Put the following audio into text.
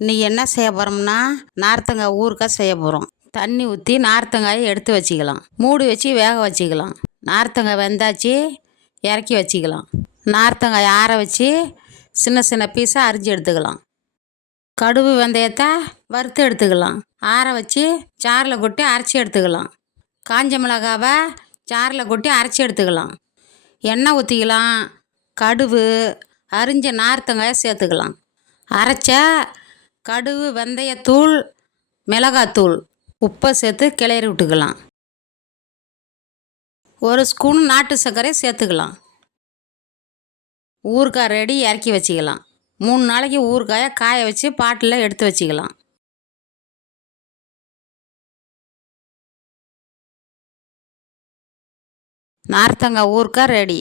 இன்னைக்கு என்ன செய்ய போகிறோம்னா நார்த்தங்காய் ஊறுக்காய் செய்ய போகிறோம் தண்ணி ஊற்றி நார்த்தங்காயை எடுத்து வச்சுக்கலாம். மூடி வச்சு வேக வச்சுக்கலாம். நார்த்தங்காய் வெந்தாச்சு இறக்கி வச்சுக்கலாம். நார்த்தங்காயை ஆற வச்சு சின்ன சின்ன பீஸாக அரிஞ்சு எடுத்துக்கலாம். கடுகு வெந்தயத்தை வறுத்து எடுத்துக்கலாம். ஆற வச்சு சாறில் கொட்டி அரைச்சி எடுத்துக்கலாம். காஞ்ச மிளகாவை சாரில் கொட்டி அரைச்சி எடுத்துக்கலாம். எண்ணெய் ஊற்றிக்கலாம் கடுகு அரிஞ்ச நார்த்தங்காயை சேர்த்துக்கலாம். அரைச்ச கடுகு வெந்தயத்தூள் மிளகாத்தூள். உப்பை சேர்த்து கிளறி விட்டுக்கலாம். ஒரு ஸ்பூன் நாட்டு சர்க்கரை சேர்த்துக்கலாம். ஊறுகாய் ரெடி இறக்கி வச்சுக்கலாம். மூணு நாளைக்கு ஊறுகாயை காய வச்சு பாட்டில் எடுத்து வச்சுக்கலாம். நார்த்தங்காய் ஊறுக்காய் ரெடி.